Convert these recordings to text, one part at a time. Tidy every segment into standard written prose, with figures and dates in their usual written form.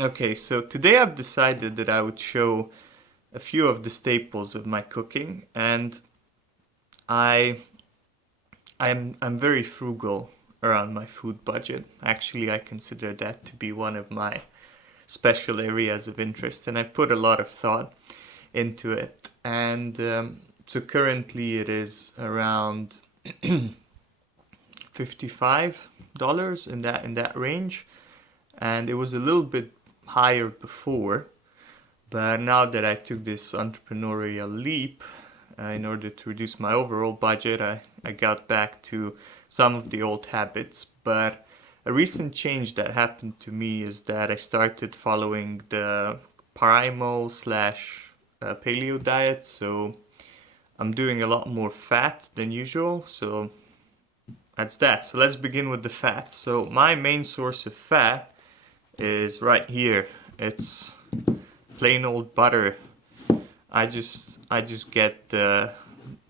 Okay, so today I've decided that I would show a few of the staples of my cooking, and I I'm very frugal around my food budget. Actually, I consider that to be one of my special areas of interest, and I put a lot of thought into it. And so currently it is around $55 in that range, and it was a little bit higher before. But now that I took this entrepreneurial leap in order to reduce my overall budget, I got back to some of the old habits. But a recent change that happened to me is that I started following the primal slash paleo diet. So I'm doing a lot more fat than usual. So that's that. So let's begin with the fat. So my main source of fat is right here. It's plain old butter. I just get the,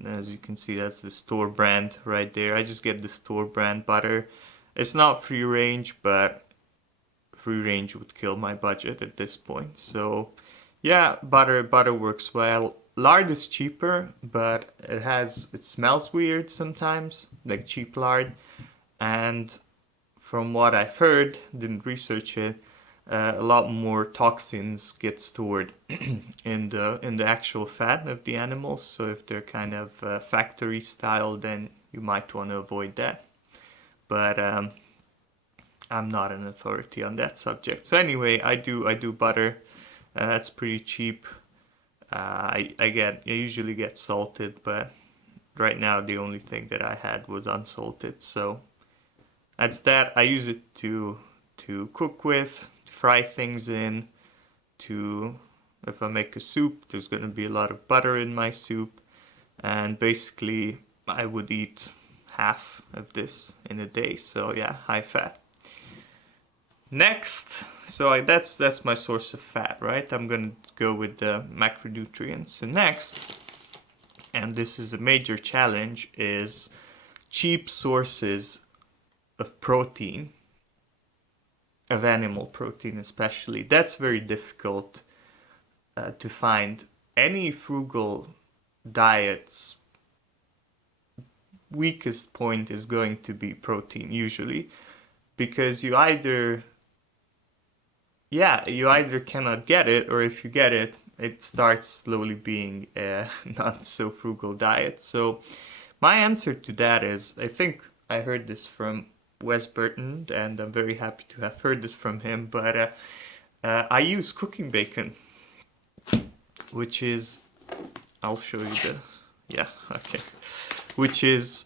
as you can see, that's the store brand right there. I just get the store brand butter. It's not free range, but free range would kill my budget at this point. So yeah, butter works well. Lard is cheaper, but it smells weird sometimes, like cheap lard. And from what I've heard, didn't research it, a lot more toxins get stored in the actual fat of the animals. So if they're kind of factory style, then you might want to avoid that. But I'm not an authority on that subject. So anyway, I do butter. It's pretty cheap. I usually get salted, but right now the only thing that I had was unsalted. So that's that. I use it to cook with, to fry things in, to if I make a soup, there's going to be a lot of butter in my soup, and basically I would eat half of this in a day. So yeah, high fat. Next, that's my source of fat, right? I'm going to go with the macronutrients. So next, and this is a major challenge, is cheap sources of protein, of animal protein especially. That's very difficult to find. Any frugal diet's weakest point is going to be protein usually, because you either cannot get it, or if you get it, it starts slowly being a not so frugal diet. So my answer to that is, I think I heard this from Wes Burton, and I'm very happy to have heard this from him. But I use cooking bacon, which is, I'll show you yeah, okay, which is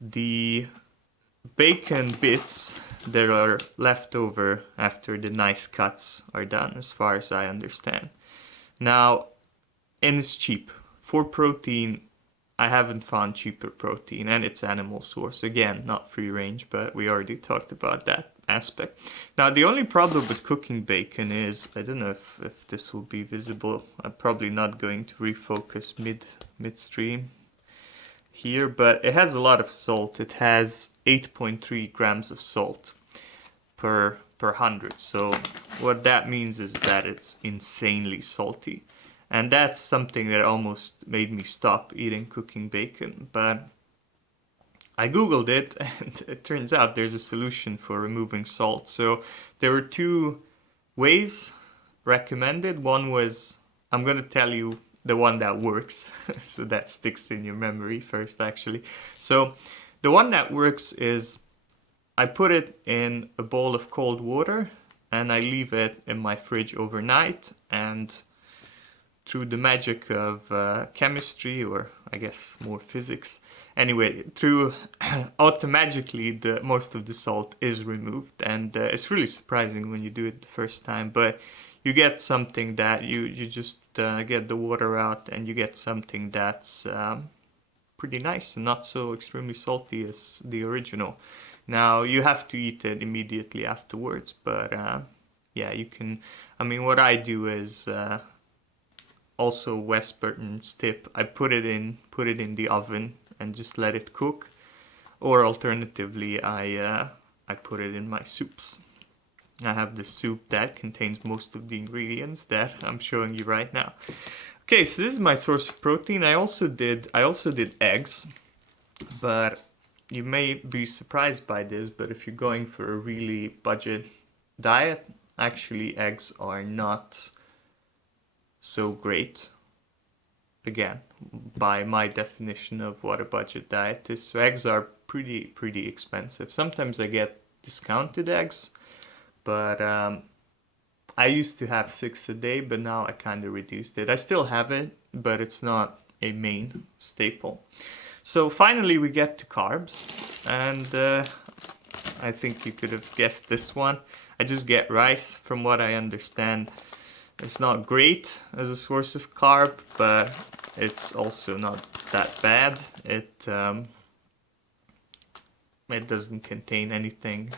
the bacon bits that are left over after the nice cuts are done, as far as I understand. Now, and it's cheap. For protein, I haven't found cheaper protein, and it's animal source. Again, not free range, but we already talked about that aspect. Now, the only problem with cooking bacon is, I don't know if this will be visible. I'm probably not going to refocus midstream here, but it has a lot of salt. It has 8.3 grams of salt per 100. So what that means is that it's insanely salty. And that's something that almost made me stop eating cooking bacon. But I googled it, and it turns out there's a solution for removing salt. So there were two ways recommended. One was, I'm going to tell you the one that works, so that sticks in your memory first, actually. So the one that works is, I put it in a bowl of cold water and I leave it in my fridge overnight, and through the magic of chemistry, or I guess more physics, anyway, through automatically the most of the salt is removed, and it's really surprising when you do it the first time. But you get something that you just get the water out, and you get something that's pretty nice and not so extremely salty as the original. Now you have to eat it immediately afterwards, but yeah, you can. I mean, what I do is also Wes Burton's tip. I put it in the oven and just let it cook, or alternatively, I put it in my soups. I have the soup that contains most of the ingredients that I'm showing you right now. Okay, so this is my source of protein. I also did eggs, but you may be surprised by this, but if you're going for a really budget diet, actually eggs are not so great. Again, by my definition of what a budget diet is. So eggs are pretty expensive. Sometimes I get discounted eggs, but I used to have 6 a day, but now I kind of reduced it. I still have it, but it's not a main staple. So finally we get to carbs, and I think you could have guessed this one. I just get rice. From what I understand, it's not great as a source of carb, but it's also not that bad. It doesn't contain anything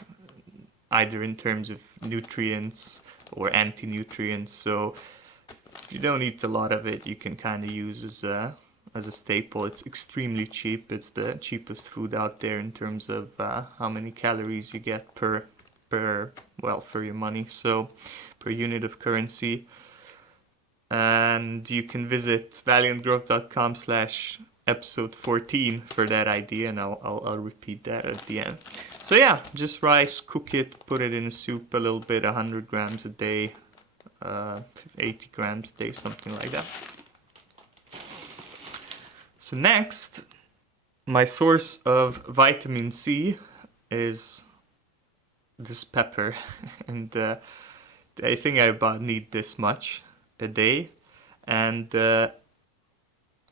either in terms of nutrients or anti-nutrients, so if you don't eat a lot of it, you can kind of use as a staple. It's extremely cheap. It's the cheapest food out there in terms of how many calories you get per for your money, so per unit of currency. And you can visit valiantgrowth.com/episode 14 for that idea, and I'll repeat that at the end. So yeah, just rice, cook it, put it in a soup a little bit, 100 grams a day, 80 grams a day, something like that. So next, my source of vitamin C is this pepper, and I think I about need this much a day, and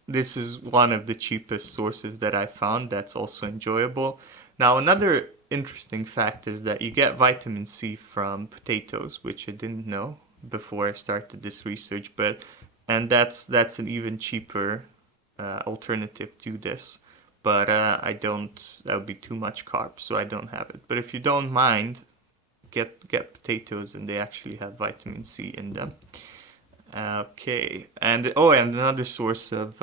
this is one of the cheapest sources that I found that's also enjoyable. Now, another interesting fact is that you get vitamin C from potatoes, which I didn't know before I started this research, and that's an even cheaper alternative to this. But that would be too much carbs, so I don't have it. But if you don't mind, get potatoes, and they actually have vitamin C in them. Okay, and another source of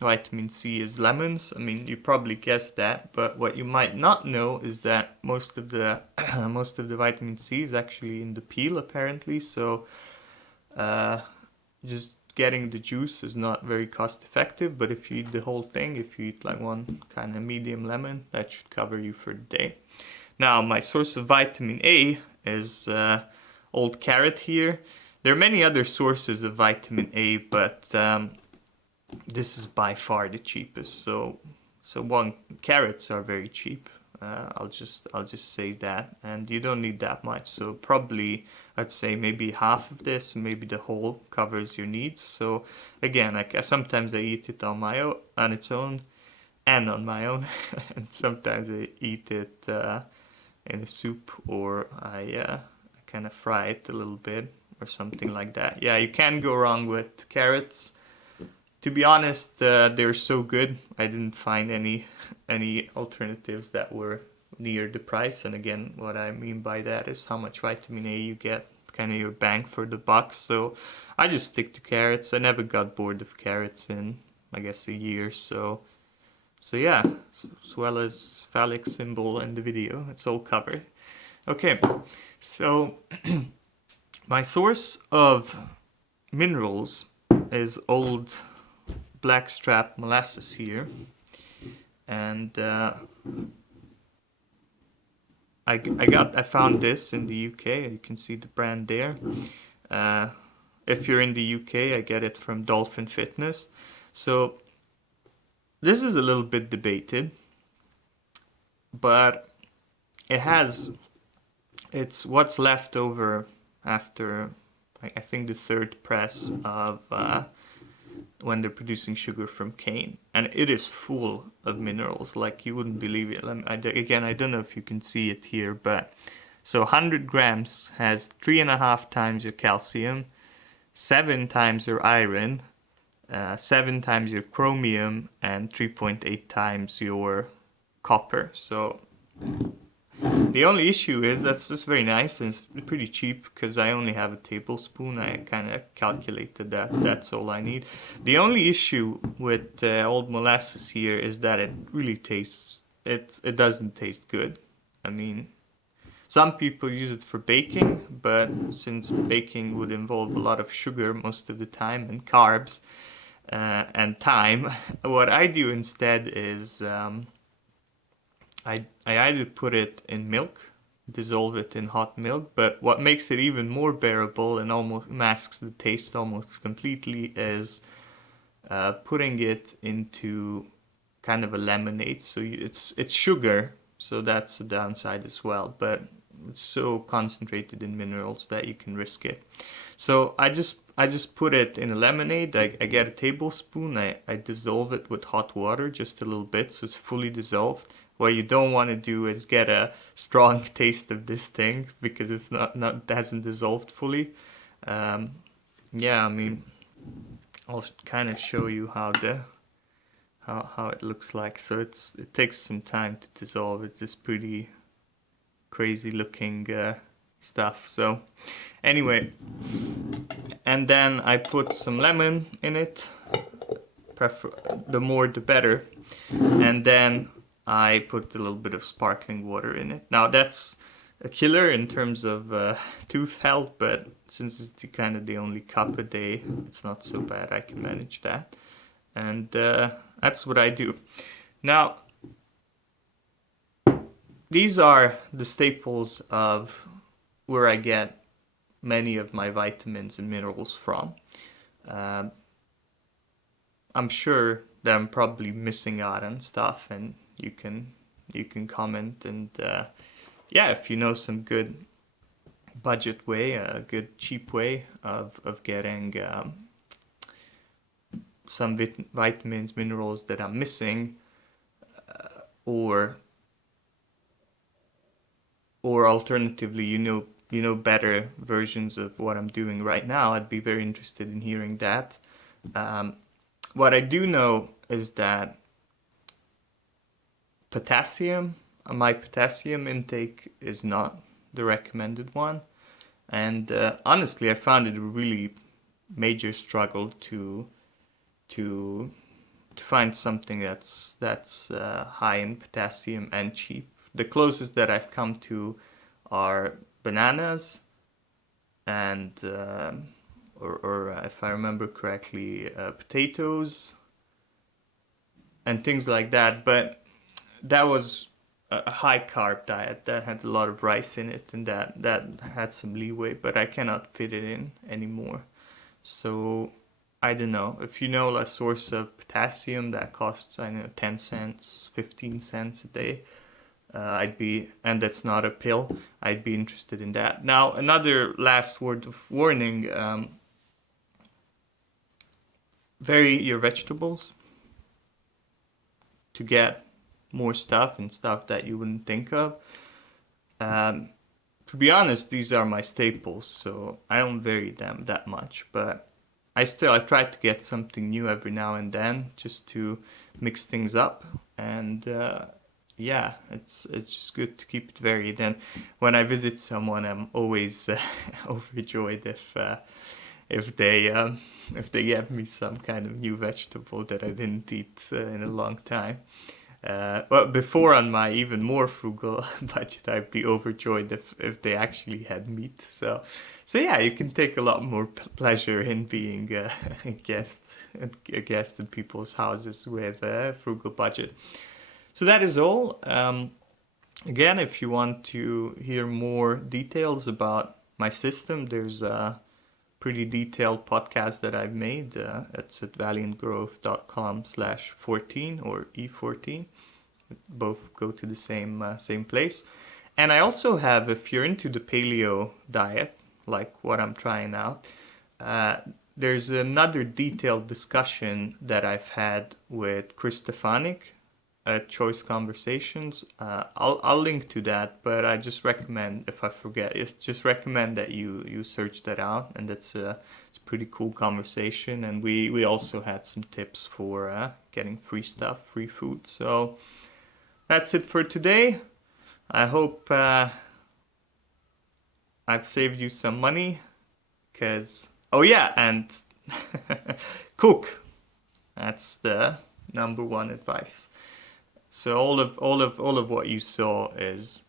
vitamin C is lemons. I mean, you probably guessed that, but what you might not know is that most of the vitamin C is actually in the peel, apparently. So, just getting the juice is not very cost effective. But if you eat the whole thing, if you eat like one kind of medium lemon, that should cover you for the day. Now, my source of vitamin A is old carrot here. There are many other sources of vitamin A, but this is by far the cheapest. So carrots are very cheap. I'll just say that, and you don't need that much. So probably I'd say maybe half of this, maybe the whole covers your needs. So again, sometimes I eat it on its own, and on my own, and sometimes I eat it in a soup, or I kind of fry it a little bit or something like that. Yeah, you can't go wrong with carrots. To be honest, they're so good. I didn't find any alternatives that were near the price. And again, what I mean by that is how much vitamin A you get, kind of your bang for the buck. So I just stick to carrots. I never got bored of carrots in, I guess, a year. So yeah, as well as phallic symbol in the video, it's all covered. Okay, so my source of minerals is old blackstrap molasses here, and I found this in the UK. You can see the brand there. If you're in the UK, I get it from Dolphin Fitness. So this is a little bit debated, but it's what's left over after, I think, the third press of when they're producing sugar from cane, and it is full of minerals like you wouldn't believe it. I don't know if you can see it here, but so 100 grams has 3.5 times your calcium, 7 times your iron, 7 times your chromium, and 3.8 times your copper. So the only issue is that's just very nice and it's pretty cheap because I only have a tablespoon. I kind of calculated that's all I need. The only issue with old molasses here is that it really tastes, it doesn't taste good. I mean, Some people use it for baking, but since baking would involve a lot of sugar most of the time and carbs and time, what I do instead is I either put it in milk, dissolve it in hot milk, but what makes it even more bearable and almost masks the taste almost completely is putting it into kind of a lemonade. So it's sugar, so that's the downside as well, but it's so concentrated in minerals that you can risk it. So I just put it in a lemonade. I get a tablespoon. I dissolve it with hot water just a little bit so it's fully dissolved. What you don't want to do is get a strong taste of this thing because it's not hasn't dissolved fully. Yeah, I mean, I'll kind of show you how it looks like. So it takes some time to dissolve. It's this pretty crazy looking stuff. So anyway, and then I put some lemon in it. The more the better. And then I put a little bit of sparkling water in it. Now that's a killer in terms of tooth health, but since it's kind of the only cup a day, it's not so bad. I can manage that. And that's what I do. Now, these are the staples of where I get many of my vitamins and minerals from. I'm sure that I'm probably missing out on stuff, and you can comment, and yeah, if you know some good budget way, a good cheap way of getting some vitamins, minerals that I'm missing, or alternatively, you know better versions of what I'm doing right now, I'd be very interested in hearing that. What I do know is that my potassium intake is not the recommended one, and honestly, I found it a really major struggle to find something that's high in potassium and cheap. The closest that I've come to are bananas and or if I remember correctly, potatoes and things like that. But that was a high carb diet that had a lot of rice in it, and that had some leeway, but I cannot fit it in anymore. So I don't know. If you know a source of potassium that costs, I don't know, 10 cents, 15 cents a day, and that's not a pill, I'd be interested in that. Now, another last word of warning, vary your vegetables to get more stuff and stuff that you wouldn't think of. To be honest, these are my staples, so I don't vary them that much, but I try to get something new every now and then just to mix things up, and yeah, it's just good to keep it varied. And when I visit someone, I'm always overjoyed if they give me some kind of new vegetable that I didn't eat in a long time. Well, before on my even more frugal budget, I'd be overjoyed if they actually had meat. So yeah, you can take a lot more pleasure in being a guest in people's houses with a frugal budget. So that is all. Again, if you want to hear more details about my system, there's a pretty detailed podcast that I've made. It's at valiantgrowth.com/14 or E14. Both go to the same place. And I also have, if you're into the paleo diet, like what I'm trying out, there's another detailed discussion that I've had with Chris Stefanik at Choice Conversations. I'll link to that, but I just recommend, if I forget, just recommend that you search that out, and it's a pretty cool conversation. And we also had some tips for getting free stuff, free food. So that's it for today. I hope I've saved you some money, cause oh yeah, and cook. That's the number one advice. So all of what you saw is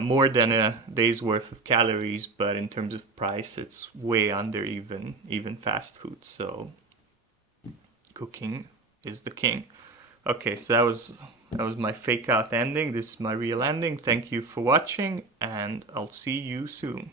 more than a day's worth of calories, but in terms of price, it's way under even fast food. So cooking is the king. Okay, so that was my fake out ending. This is my real ending. Thank you for watching, and I'll see you soon.